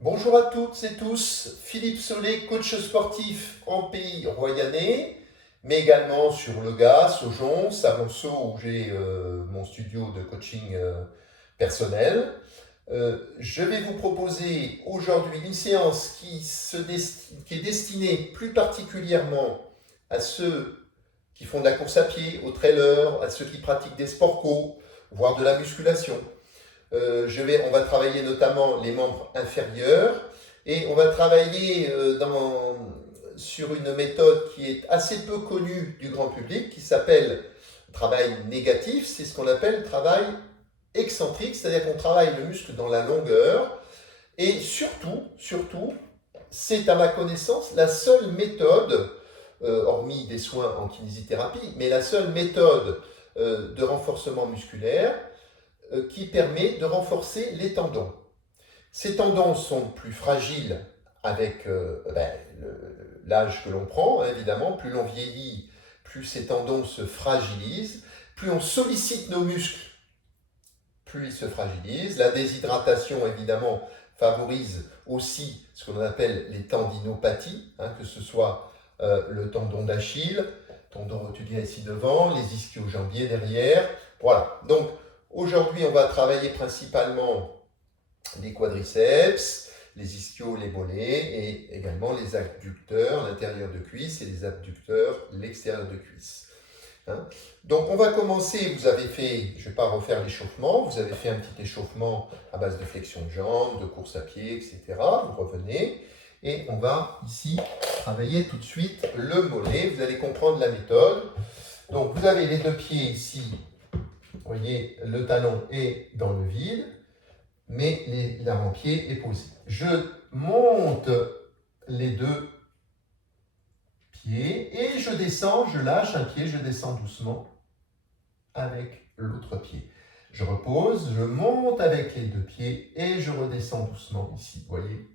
Bonjour à toutes et tous, Philippe Solé, coach sportif en pays royannais, mais également sur le Gaz, Saujon, Samonceau, où j'ai mon studio de coaching personnel. Je vais vous proposer aujourd'hui une séance qui est destinée plus particulièrement à ceux qui font de la course à pied, aux trailers, à ceux qui pratiquent des sports co, voire de la musculation. On va travailler notamment les membres inférieurs et on va travailler sur une méthode qui est assez peu connue du grand public, qui s'appelle travail négatif. C'est ce qu'on appelle travail excentrique, c'est-à-dire qu'on travaille le muscle dans la longueur et surtout, c'est à ma connaissance la seule méthode, hormis des soins en kinésithérapie, mais la seule méthode de renforcement musculaire qui permet de renforcer les tendons. Ces tendons sont plus fragiles avec l'âge que l'on prend, hein, évidemment. Plus l'on vieillit, plus ces tendons se fragilisent. Plus on sollicite nos muscles, plus ils se fragilisent. La déshydratation, évidemment, favorise aussi ce qu'on appelle les tendinopathies, hein, que ce soit le tendon d'Achille, tendon rotulien ici devant, les ischio-jambiers derrière. Voilà. Donc, aujourd'hui, on va travailler principalement les quadriceps, les ischios, les mollets et également les adducteurs, l'intérieur de cuisse et les abducteurs, l'extérieur de cuisse. Hein. Donc, on va commencer. Vous avez fait, je ne vais pas refaire l'échauffement, vous avez fait un petit échauffement à base de flexion de jambes, de course à pied, etc. Vous revenez et on va ici travailler tout de suite le mollet. Vous allez comprendre la méthode. Donc, vous avez les deux pieds ici. Vous voyez, le talon est dans le vide, mais l'avant-pied est posé. Je monte les deux pieds et je descends, je lâche un pied, je descends doucement avec l'autre pied. Je repose, je monte avec les deux pieds et je redescends doucement ici, vous voyez.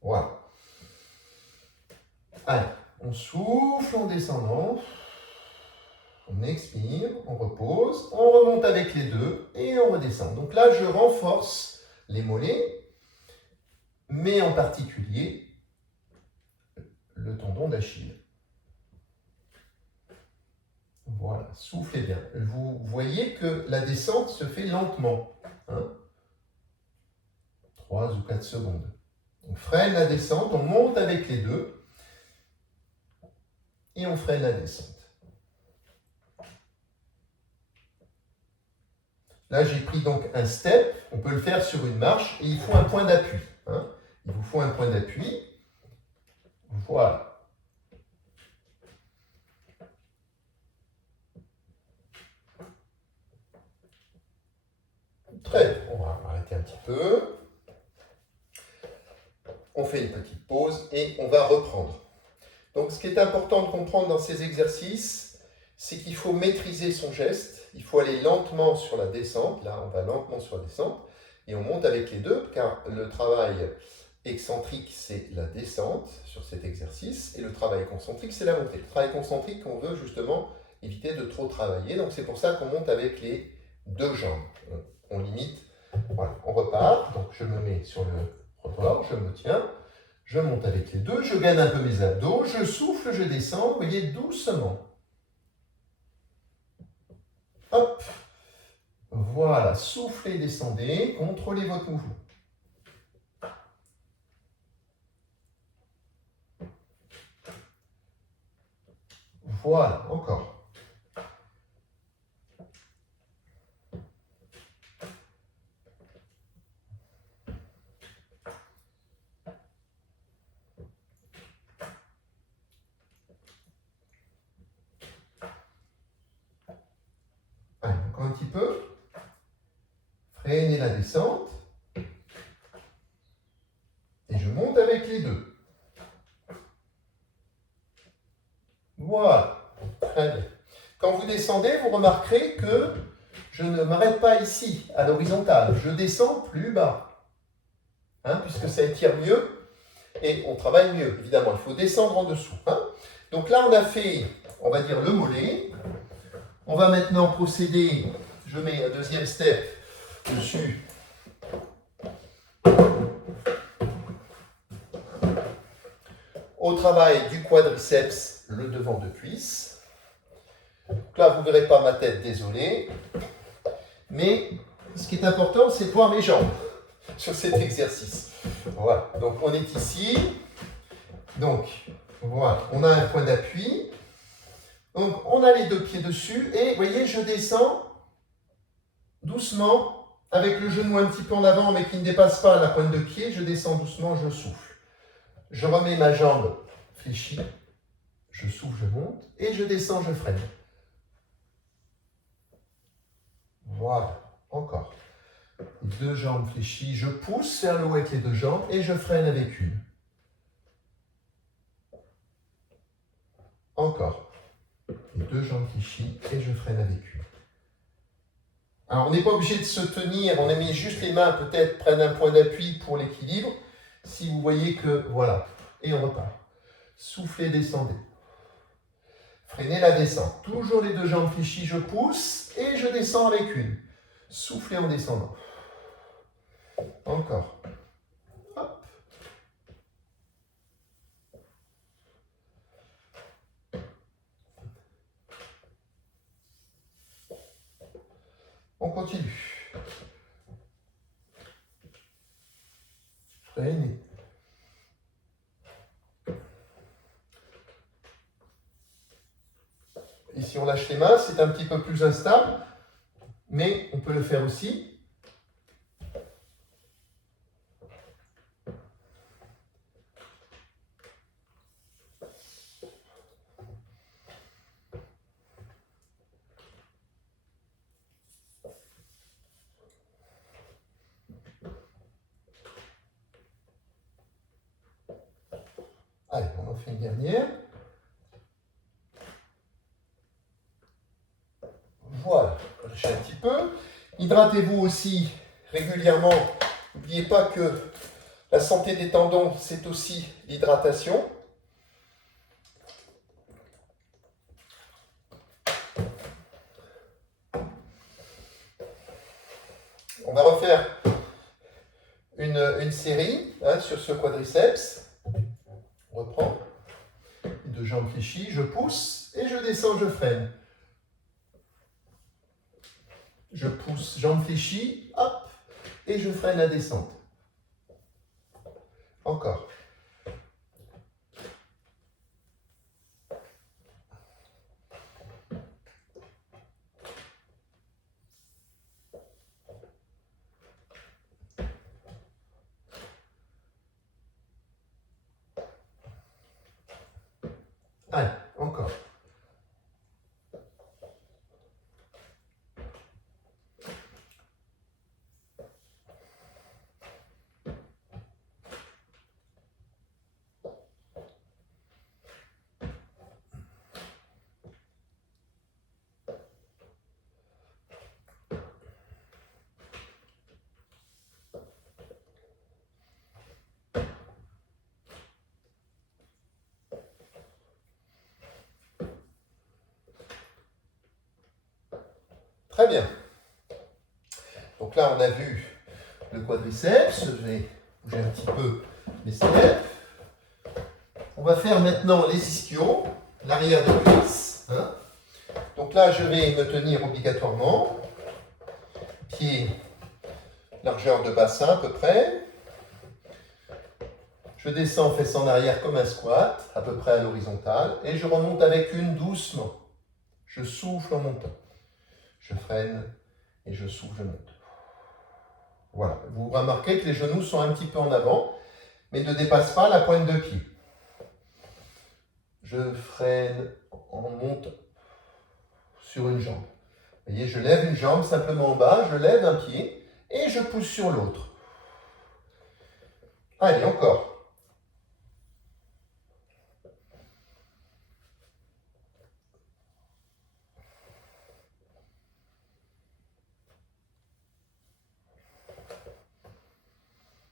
Voilà. Allez, on souffle en descendant. On expire, on repose, on remonte avec les deux et on redescend. Donc là, je renforce les mollets, mais en particulier le tendon d'Achille. Voilà, soufflez bien. Vous voyez que la descente se fait lentement. 3 ou 4 secondes. On freine la descente, on monte avec les deux et on freine la descente. Là, j'ai pris donc un step. On peut le faire sur une marche et il faut un point d'appui. Il vous faut un point d'appui. Voilà. Très bien. On va arrêter un petit peu. On fait une petite pause et on va reprendre. Donc, ce qui est important de comprendre dans ces exercices, c'est qu'il faut maîtriser son geste. Il faut aller lentement sur la descente. Là, on va lentement sur la descente. Et on monte avec les deux, car le travail excentrique, c'est la descente sur cet exercice. Et le travail concentrique, c'est la montée. Le travail concentrique, on veut justement éviter de trop travailler. Donc, c'est pour ça qu'on monte avec les deux jambes. On limite. Voilà, on repart. Donc, je me mets sur le trottoir, je me tiens. Je monte avec les deux, je gagne un peu mes abdos, je souffle, je descends, vous voyez, doucement. Hop. Voilà, soufflez, descendez, contrôlez votre mouvement. Voilà, encore. Allez, encore un petit peu. Freinez la descente. Et je monte avec les deux. Voilà, très bien. Quand vous descendez, vous remarquerez que je ne m'arrête pas ici, à l'horizontale. Je descends plus bas, puisque ça étire mieux et on travaille mieux, évidemment. Il faut descendre en dessous. Donc là, on a fait, on va dire, le mollet. On va maintenant procéder, je mets un deuxième step dessus. au travail du quadriceps, le devant de cuisse. Donc là, vous ne verrez pas ma tête, désolé. Mais ce qui est important, c'est de voir mes jambes sur cet exercice. Voilà, donc on est ici. Donc, voilà, on a un point d'appui. Donc, on a les deux pieds dessus. Et, vous voyez, je descends doucement, avec le genou un petit peu en avant, mais qui ne dépasse pas la pointe de pied. Je descends doucement, je souffle. Je remets ma jambe fléchie. Je souffle, je monte. Et je descends, je freine. Voilà, encore. Deux jambes fléchies. Je pousse vers le haut avec les deux jambes et je freine avec une. Encore. Les deux jambes fléchies et je freine avec une. Alors, on n'est pas obligé de se tenir, on a mis juste les mains, peut-être prennent un point d'appui pour l'équilibre. Si vous voyez que, voilà, et on repart. Soufflez, descendez. Freinez la descente. Toujours les deux jambes fléchies, je pousse et je descends avec une. Soufflez en descendant. Encore. Hop. On continue. Freinez. Ici, on lâche les mains, c'est un petit peu plus instable, mais on peut le faire aussi. Allez, on en fait une dernière. Voilà, lâchez un petit peu. Hydratez-vous aussi régulièrement. N'oubliez pas que la santé des tendons, c'est aussi l'hydratation. On va refaire une série sur ce quadriceps. On reprend. Les deux jambes fléchies, je pousse et je descends, je freine. Je pousse, jambes fléchies, hop, et je freine la descente. Encore. Allez, encore. Très bien. Donc là, on a vu le quadriceps. Je vais bouger un petit peu les steps. On va faire maintenant les ischios, l'arrière des cuisses. Donc là, je vais me tenir obligatoirement. Pied, largeur de bassin à peu près. Je descends fesses en arrière comme un squat, à peu près à l'horizontale. Et je remonte avec une doucement. Je souffle en montant. Je freine et je souffle, je monte. Voilà. Vous remarquez que les genoux sont un petit peu en avant, mais ne dépassent pas la pointe de pied. Je freine en montant sur une jambe. Vous voyez, je lève une jambe simplement en bas, je lève un pied et je pousse sur l'autre. Allez, encore.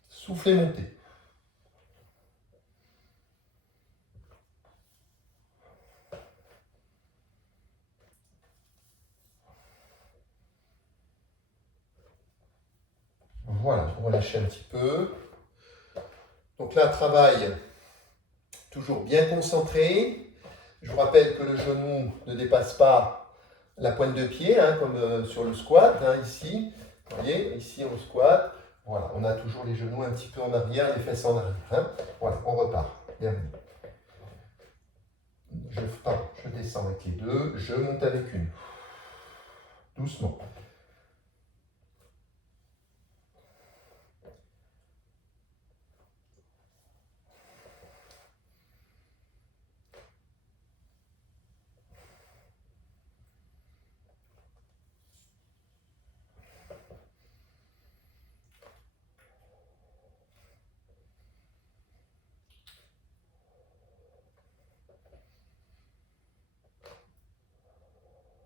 Soufflez, montez. Voilà, on va lâcher un petit peu. Donc là, travail toujours bien concentré. Je vous rappelle que le genou ne dépasse pas la pointe de pied, hein, comme sur le squat, hein, ici. Vous voyez, ici on squatte. Voilà, on a toujours les genoux un petit peu en arrière, les fesses en arrière. Hein. Voilà, on repart. Bienvenue. Je descends avec les deux, je monte avec une. Doucement.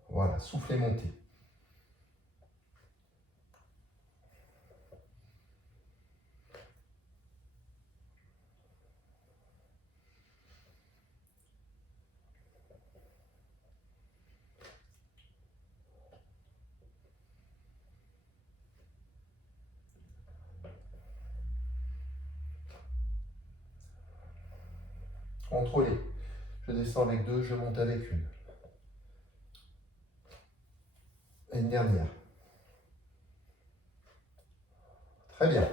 Voilà, soufflez, montez. Contrôlez. Je descends avec deux, je monte avec une. Et une dernière. Très bien.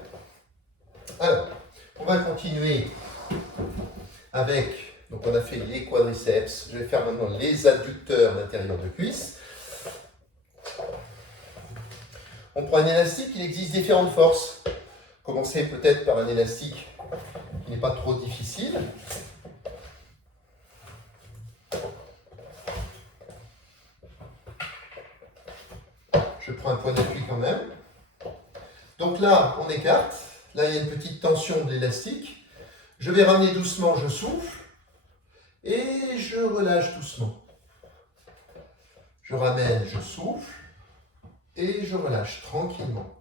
Alors, on va continuer avec, donc on a fait les quadriceps, je vais faire maintenant les adducteurs d'intérieur de cuisse. On prend un élastique, il existe différentes forces. Commencez peut-être par un élastique qui n'est pas trop difficile. Je prends un point d'appui quand même. Donc là, on écarte. Là, il y a une petite tension de l'élastique. Je vais ramener doucement, je souffle. Et je relâche doucement. Je ramène, je souffle. Et je relâche tranquillement.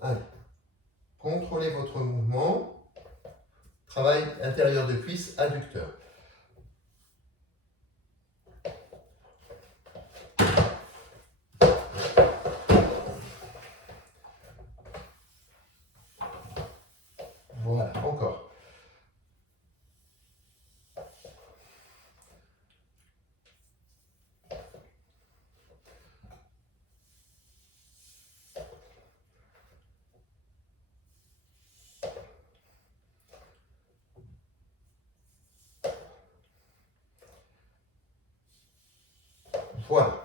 Allez. Contrôlez votre mouvement. Travail intérieur de cuisse, adducteur. Voilà, encore. Voilà.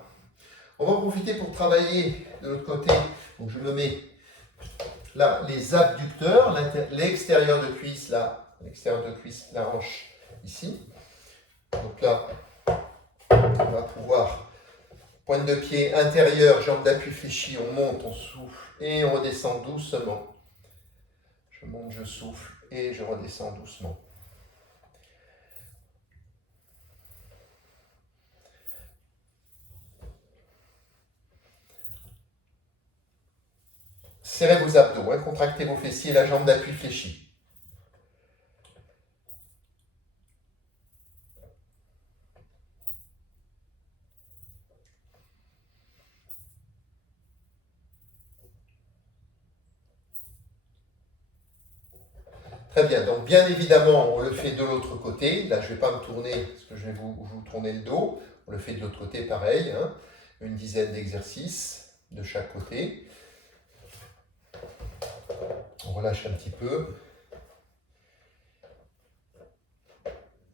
On va en profiter pour travailler de l'autre côté. Donc je me mets là les abducteurs, l'extérieur de cuisse, là, l'extérieur de cuisse, la hanche ici. Donc là, on va pouvoir, pointe de pied intérieur, jambe d'appui fléchie, on monte, on souffle et on redescend doucement. Je monte, je souffle et je redescends doucement. Serrez vos abdos, hein, contractez vos fessiers, la jambe d'appui fléchie. Très bien, donc bien évidemment, on le fait de l'autre côté. Là, je ne vais pas me tourner parce que je vais vous tourner le dos. On le fait de l'autre côté, pareil. Hein. Une dizaine d'exercices de chaque côté. On relâche un petit peu.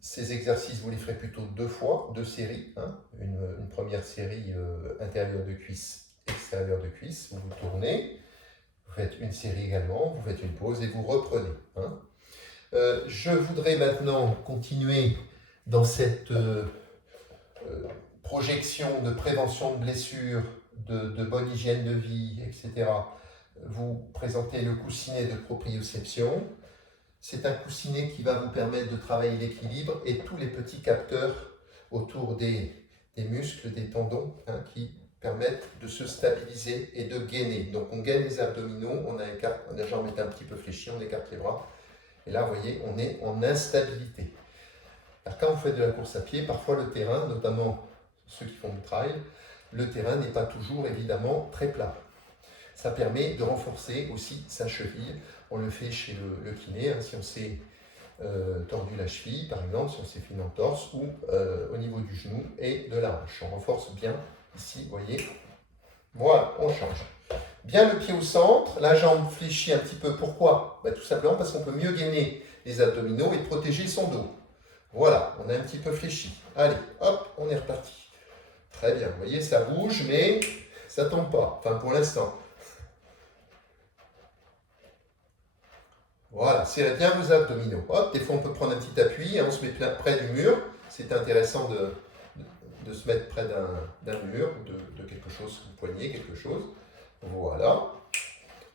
Ces exercices, vous les ferez plutôt deux fois, deux séries. Hein. Une première série intérieure de cuisse, extérieure de cuisse. Vous vous tournez. Vous faites une série également. Vous faites une pause et vous reprenez. Hein. Je voudrais maintenant continuer dans cette projection de prévention de blessures, de bonne hygiène de vie, etc. Vous présenter le coussinet de proprioception. C'est un coussinet qui va vous permettre de travailler l'équilibre et tous les petits capteurs autour des muscles, des tendons, hein, qui permettent de se stabiliser et de gainer. Donc on gaine les abdominaux, la jambe est un petit peu fléchie, on écarte les bras. Et là, vous voyez, on est en instabilité. Alors, quand vous faites de la course à pied, parfois le terrain, notamment ceux qui font du trail, le terrain n'est pas toujours évidemment très plat. Ça permet de renforcer aussi sa cheville. On le fait chez le kiné, hein, si on s'est tordu la cheville, par exemple, si on s'est fait une entorse, ou au niveau du genou et de la hanche. On renforce bien ici, vous voyez. Voilà, on change. Bien le pied au centre, la jambe fléchit un petit peu. Pourquoi? Tout simplement parce qu'on peut mieux gainer les abdominaux et protéger son dos. Voilà, on a un petit peu fléchi. Allez, hop, on est reparti. Très bien, vous voyez, ça bouge, mais ça ne tombe pas. Enfin, pour l'instant. Voilà, serrez bien vos abdominaux. Hop, des fois, on peut prendre un petit appui, hein, on se met près du mur. C'est intéressant de se mettre près d'un mur, de quelque chose, du poignet, quelque chose. Voilà.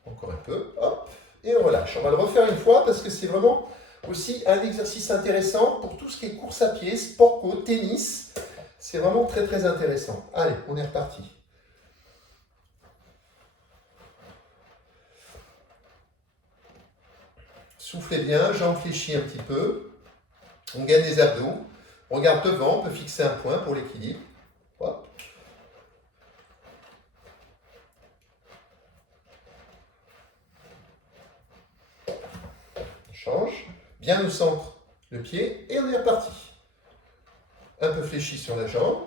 Encore un peu. Hop, et on relâche. On va le refaire une fois parce que c'est vraiment aussi un exercice intéressant pour tout ce qui est course à pied, sport co, tennis. C'est vraiment très très intéressant. Allez, on est reparti. Soufflez bien, jambes fléchies un petit peu. On gagne des abdos. On regarde devant, on peut fixer un point pour l'équilibre. Hop. On change. Bien au centre, le pied, et on est reparti. Un peu fléchi sur la jambe.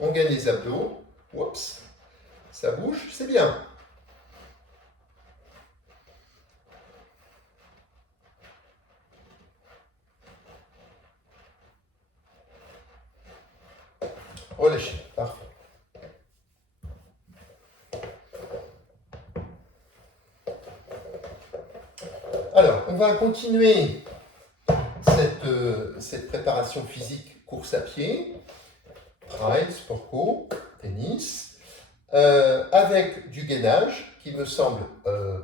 On gagne les abdos. Oups. Ça bouge, c'est bien. Relâchez, parfait. Alors, on va continuer cette préparation physique course à pied, trail, sport co, tennis, avec du gainage qui me semble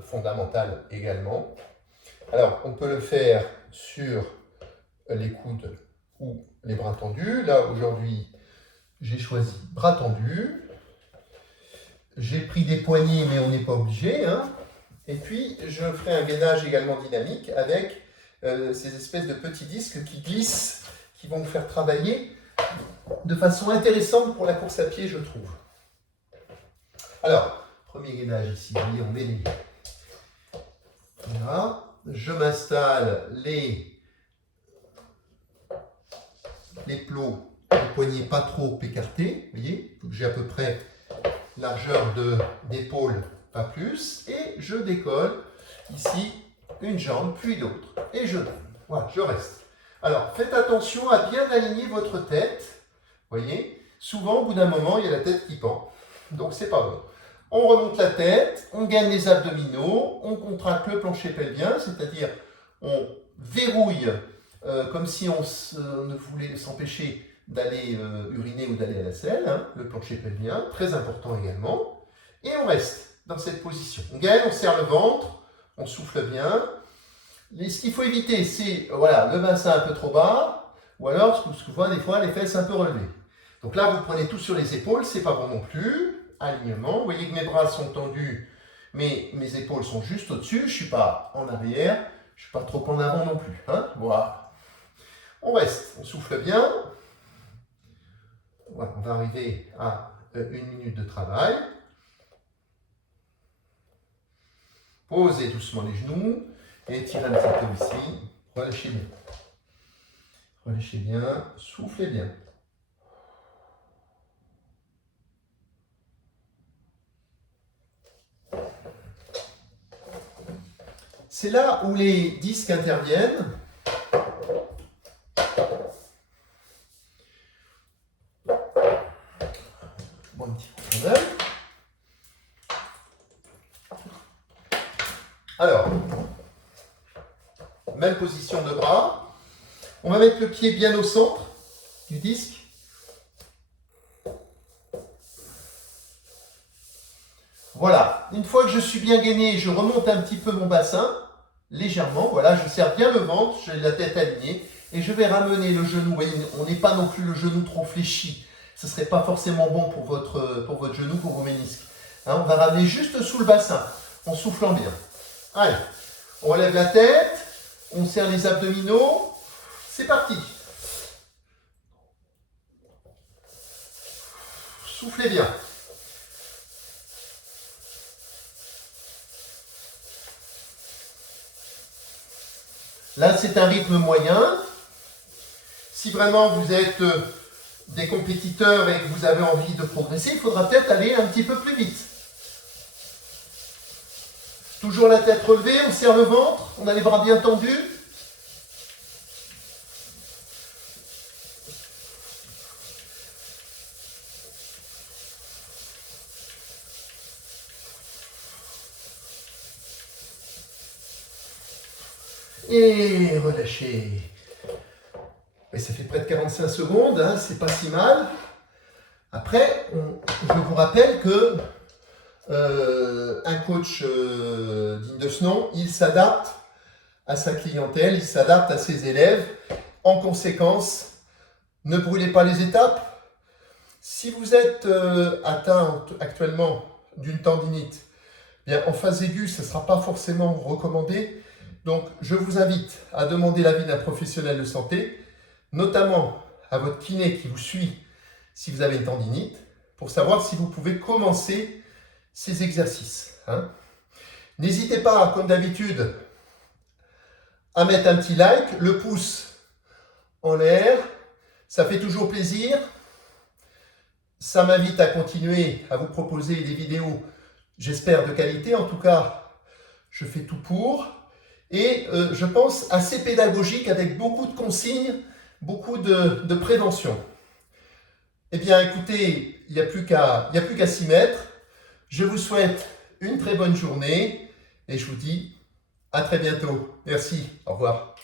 fondamental également. Alors, on peut le faire sur les coudes ou les bras tendus. Là, aujourd'hui, j'ai choisi bras tendus. J'ai pris des poignées, mais on n'est pas obligé, hein. Et puis, je ferai un gainage également dynamique avec ces espèces de petits disques qui glissent, qui vont me faire travailler de façon intéressante pour la course à pied, je trouve. Alors, premier gainage ici, vous voyez, on met les... Voilà. Je m'installe les plots, les poignets pas trop écartés, vous voyez, j'ai à peu près largeur d'épaule, pas plus, et je décolle ici une jambe, puis l'autre, et je donne. Voilà, je reste. Alors, faites attention à bien aligner votre tête, vous voyez, souvent, au bout d'un moment, il y a la tête qui pend, donc c'est pas bon. On remonte la tête, on gagne les abdominaux, on contracte le plancher pelvien, c'est-à-dire on verrouille comme si on ne voulait s'empêcher d'aller uriner ou d'aller à la selle, hein, le plancher pelvien, très important également. Et on reste dans cette position. On gagne, on serre le ventre, on souffle bien. Ce qu'il faut éviter, c'est voilà, le bassin un peu trop bas, ou alors, ce que vous voyez des fois, les fesses un peu relevées. Donc là, vous prenez tout sur les épaules, c'est pas bon non plus. Alignement, vous voyez que mes bras sont tendus, mais mes épaules sont juste au-dessus, je ne suis pas en arrière, je ne suis pas trop en avant non plus. Hein, voilà. On reste, on souffle bien. Voilà, on va arriver à 1 minute de travail. Posez doucement les genoux et étirez un petit peu ici. Relâchez bien. Relâchez bien, soufflez bien. C'est là où les disques interviennent. Bon, un petit coup d'œil. Alors, même position de bras. On va mettre le pied bien au centre du disque. Voilà, une fois que je suis bien gainé, je remonte un petit peu mon bassin, légèrement, voilà, je serre bien le ventre, j'ai la tête alignée, et je vais ramener le genou, vous voyez, on n'est pas non plus le genou trop fléchi, ce ne serait pas forcément bon pour votre genou, pour vos ménisques. Hein, on va ramener juste sous le bassin, en soufflant bien. Allez, on relève la tête, on serre les abdominaux, c'est parti. Soufflez bien. Là, c'est un rythme moyen. Si vraiment vous êtes des compétiteurs et que vous avez envie de progresser, il faudra peut-être aller un petit peu plus vite. Toujours la tête relevée, on serre le ventre, on a les bras bien tendus. Et relâchez. Et ça fait près de 45 secondes, hein, c'est pas si mal. Après, je vous rappelle que un coach digne de ce nom, il s'adapte à sa clientèle, il s'adapte à ses élèves. En conséquence, ne brûlez pas les étapes. Si vous êtes atteint actuellement d'une tendinite, bien, en phase aiguë, ce ne sera pas forcément recommandé. Donc, je vous invite à demander l'avis d'un professionnel de santé, notamment à votre kiné qui vous suit si vous avez une tendinite, pour savoir si vous pouvez commencer ces exercices. Hein. N'hésitez pas, comme d'habitude, à mettre un petit like, le pouce en l'air, ça fait toujours plaisir. Ça m'invite à continuer à vous proposer des vidéos, j'espère de qualité, en tout cas, je fais tout pour. Et je pense assez pédagogique avec beaucoup de consignes, beaucoup de prévention. Eh bien écoutez, il n'y a plus qu'à s'y mettre. Je vous souhaite une très bonne journée et je vous dis à très bientôt. Merci, au revoir.